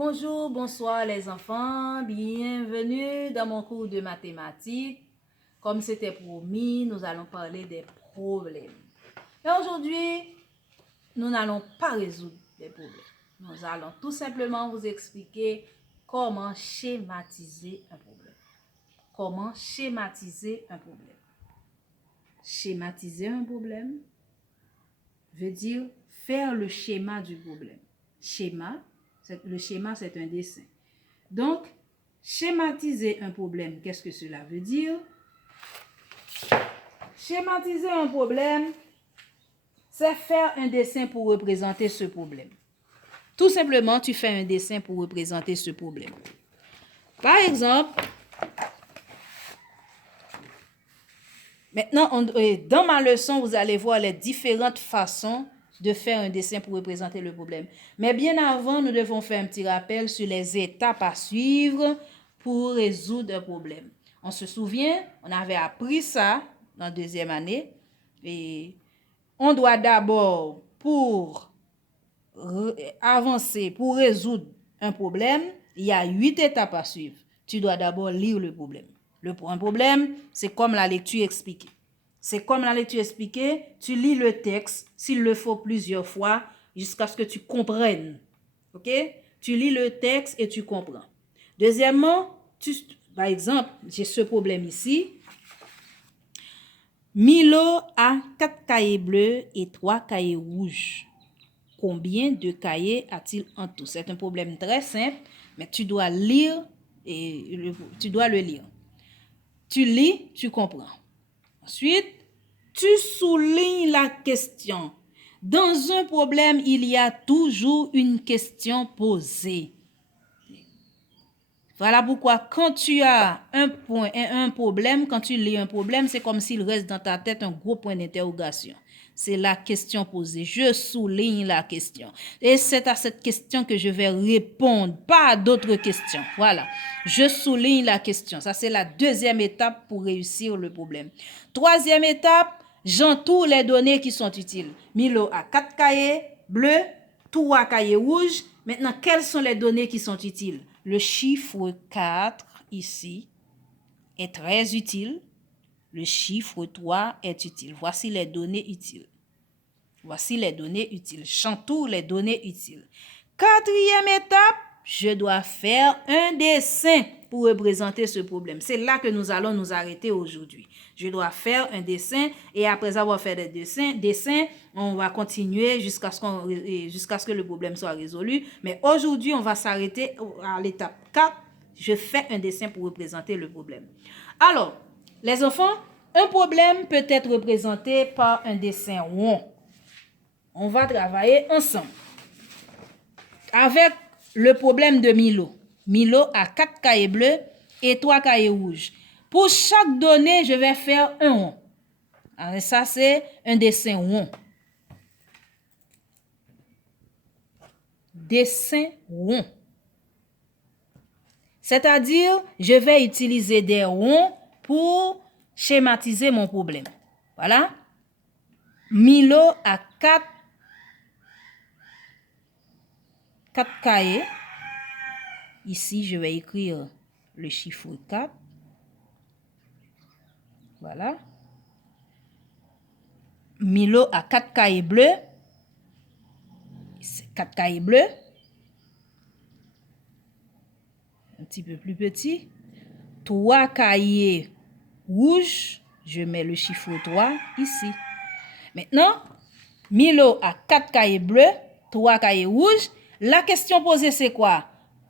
Bonjour, bonsoir les enfants, bienvenue dans mon cours de mathématiques. Comme c'était promis, nous allons parler des problèmes. Et aujourd'hui, nous n'allons pas résoudre les problèmes. Nous allons tout simplement vous expliquer comment schématiser un problème. Comment schématiser un problème. Schématiser un problème veut dire faire le schéma du problème. Le schéma, c'est un dessin. Donc, schématiser un problème, qu'est-ce que cela veut dire? Schématiser un problème, c'est faire un dessin pour représenter ce problème. Tout simplement, tu fais un dessin pour représenter ce problème. Par exemple, maintenant, dans ma leçon, vous allez voir les différentes façons de faire un dessin pour représenter le problème. Mais bien avant, nous devons faire un petit rappel sur les étapes à suivre pour résoudre un problème. On se souvient, on avait appris ça en deuxième année. Et on doit d'abord, pour avancer, pour résoudre un problème, il y a 8 étapes à suivre. Tu dois d'abord lire le problème. Un problème, c'est comme la lecture expliquée. C'est comme la lecture expliquée, tu lis le texte, s'il le faut plusieurs fois, jusqu'à ce que tu comprennes. Ok? Tu lis le texte et tu comprends. Deuxièmement, par exemple, j'ai ce problème ici. Milo a 4 cahiers bleus et 3 cahiers rouges. Combien de cahiers a-t-il en tout? C'est un problème très simple, mais tu dois lire et tu dois le lire. Tu lis, tu comprends. Ensuite, tu soulignes la question. Dans un problème, il y a toujours une question posée. Voilà pourquoi quand tu as un problème, quand tu lis un problème, c'est comme s'il reste dans ta tête un gros point d'interrogation. C'est la question posée. Je souligne la question. Et c'est à cette question que je vais répondre, pas à d'autres questions. Voilà. Je souligne la question. Ça, c'est la deuxième étape pour réussir le problème. Troisième étape, j'entoure les données qui sont utiles. Milo a 4 cahiers bleus, 3 cahiers rouges. Maintenant, quelles sont les données qui sont utiles? Le chiffre 4 ici est très utile. Le chiffre 3 est utile. Voici les données utiles. Voici les données utiles. J'entoure les données utiles. Quatrième étape, je dois faire un dessin pour représenter ce problème. C'est là que nous allons nous arrêter aujourd'hui. Je dois faire un dessin et après avoir fait des dessins, on va continuer jusqu'à ce que le problème soit résolu. Mais aujourd'hui, on va s'arrêter à l'étape 4. Je fais un dessin pour représenter le problème. Alors, les enfants, un problème peut être représenté par un dessin rond. On va travailler ensemble. Avec le problème de Milo. Milo a 4 cahiers bleus et 3 cahiers rouges. Pour chaque donnée, je vais faire un rond. Alors ça, c'est un dessin rond. Dessin rond. C'est-à-dire, je vais utiliser des ronds pour schématiser mon problème. Voilà. Milo a 4 cahiers. Ici, je vais écrire le chiffre 4. Voilà. Milo a 4 cahiers bleus. 4 cahiers bleus. Un petit peu plus petit. 3 cahiers rouges. Je mets le chiffre 3 ici. Maintenant, Milo a 4 cahiers bleus, 3 cahiers rouges. La question posée, c'est quoi?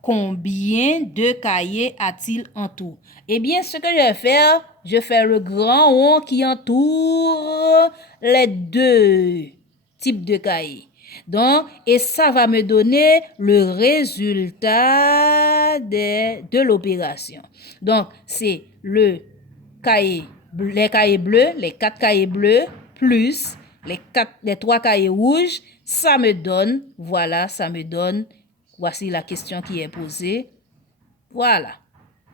Combien de cahiers a-t-il en tout? Eh bien, ce que je vais faire, je fais le grand rond qui entoure les deux types de cahiers. Donc, et ça va me donner le résultat de l'opération. Donc, c'est les cahiers bleus, les 4 cahiers bleus, plus les 3 cahiers rouges, ça me donne, voici la question qui est posée. Voilà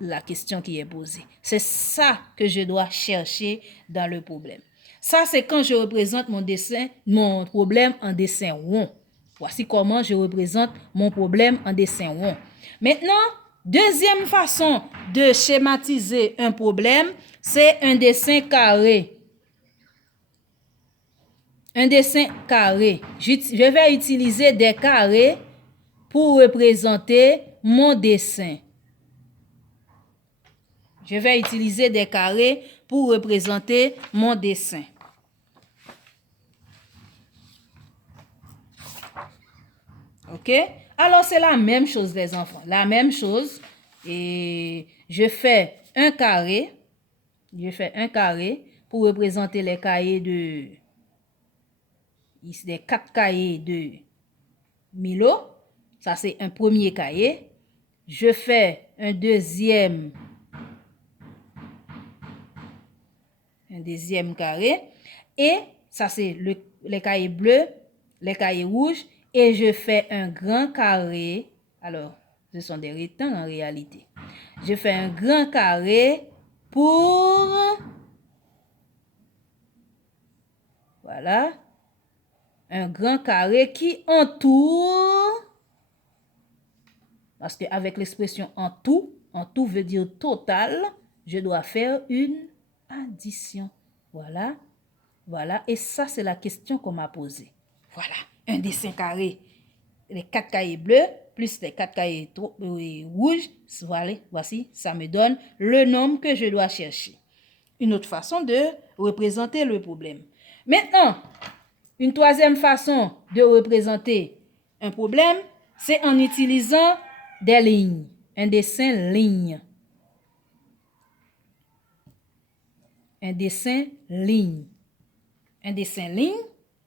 la question qui est posée. C'est ça que je dois chercher dans le problème. Ça, c'est quand je représente mon problème en dessin rond. Voici comment je représente mon problème en dessin rond. Maintenant, deuxième façon de schématiser un problème, c'est un dessin carré. Un dessin carré. Je vais utiliser des carrés pour représenter mon dessin. Je vais utiliser des carrés pour représenter mon dessin. OK? Alors, c'est la même chose, les enfants. La même chose. Et je fais un carré. Je fais un carré pour représenter les cahiers de... Ici, les 4 cahiers de Milo. Ça, c'est un premier cahier. Je fais un deuxième carré. Et ça, c'est les cahiers bleus, les cahiers rouges. Et je fais un grand carré. Alors, ce sont des rectangles en réalité. Je fais un grand carré pour... Voilà. Un grand carré qui entoure... Parce qu'avec l'expression en tout veut dire total, je dois faire une addition. Voilà. Voilà. Et ça, c'est la question qu'on m'a posée. Voilà. Un dessin carré. Les 4 cahiers bleus plus les 4 cahiers rouges. Voilà. Voici, ça me donne le nombre que je dois chercher. Une autre façon de représenter le problème. Maintenant, une troisième façon de représenter un problème, c'est en utilisant des lignes. Un dessin ligne. Un dessin ligne. Un dessin ligne.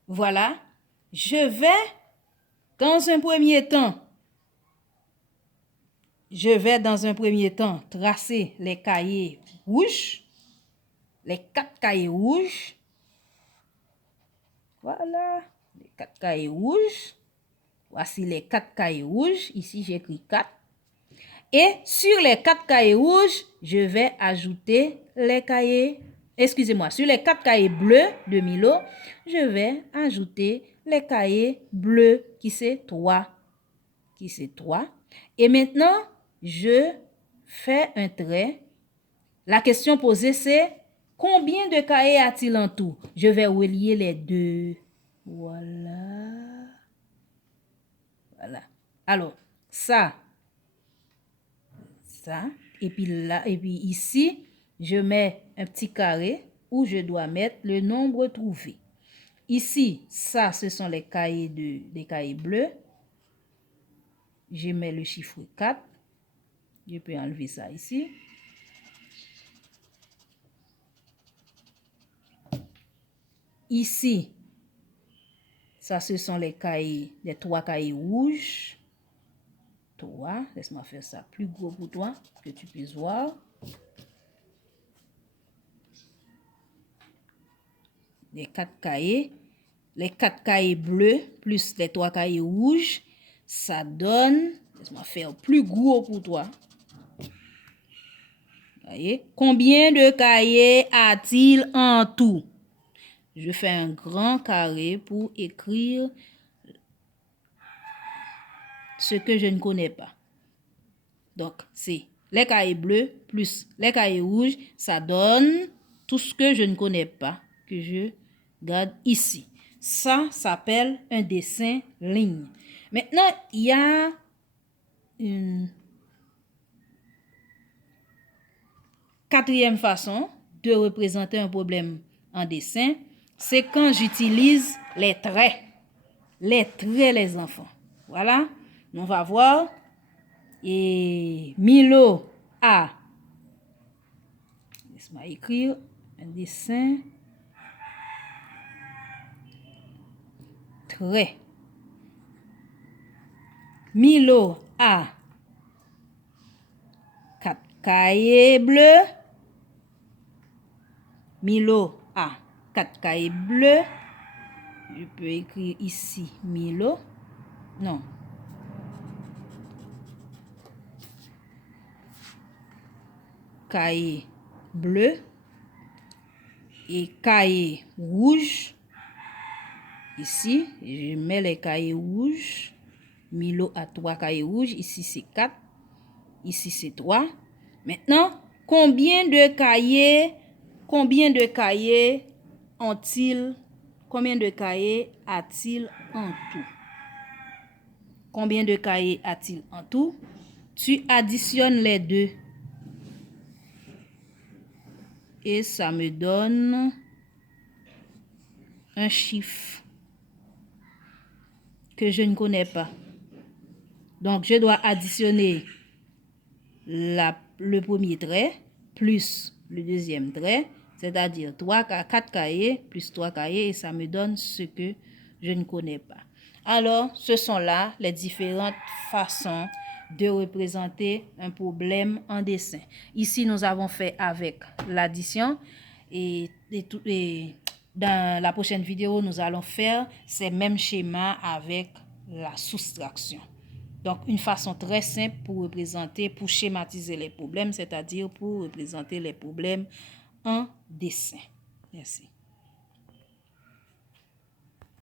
Voilà. Je vais, dans un premier temps, tracer les cahiers rouges. Les 4 cahiers rouges. Voilà. Les 4 cahiers rouges. Voici les 4 cahiers rouges. Ici, j'écris 4. Et sur les 4 cahiers rouges, je vais ajouter les cahiers... Excusez-moi, sur les 4 cahiers bleus de Milo, je vais ajouter les cahiers bleus qui c'est 3. Et maintenant, je fais un trait. La question posée, c'est combien de cahiers a-t-il en tout? Je vais relier les deux. Voilà. Voilà. Alors, ça. Et puis là, et puis ici, je mets un petit carré où je dois mettre le nombre trouvé. Ici, ça, ce sont les cahiers bleus. Je mets le chiffre 4. Je peux enlever ça ici. Ici, ça, ce sont les 3 cahiers rouges. 3, laisse-moi faire ça plus gros pour toi, que tu puisses voir. Les 4 cahiers. Les 4 cahiers bleus plus les 3 cahiers rouges, ça donne, laisse-moi faire plus gros pour toi. Voyez, combien de cahiers a-t-il en tout? Je fais un grand carré pour écrire ce que je ne connais pas. Donc, c'est les cahiers bleus plus les cahiers rouges, ça donne tout ce que je ne connais pas, que je garde ici. Ça s'appelle un dessin ligne. Maintenant, il y a une quatrième façon de représenter un problème en dessin, c'est quand j'utilise les traits. Les traits, les enfants. Voilà. On va voir. Et Milo a, laisse-moi écrire un dessin trait. Milo a 4 cahiers bleus. Milo a 4 cahiers bleus. Je peux écrire ici Milo. Non. Cahier bleu et cahier rouge. Ici, je mets les cahiers rouges. Milo a 3 cahiers rouges. Ici, c'est 4. Ici, c'est 3. Maintenant, combien de cahiers a-t-il en tout? Combien de cahiers a-t-il en tout? Tu additionnes les deux. Et ça me donne un chiffre que je ne connais pas. Donc, je dois additionner le premier trait plus le deuxième trait, c'est-à-dire 4 cahiers plus 3 cahiers, et ça me donne ce que je ne connais pas. Alors, ce sont là les différentes façons de représenter un problème en dessin. Ici, nous avons fait avec l'addition et dans la prochaine vidéo, nous allons faire ces mêmes schémas avec la soustraction. Donc, une façon très simple pour schématiser les problèmes, c'est-à-dire pour représenter les problèmes en dessin. Merci.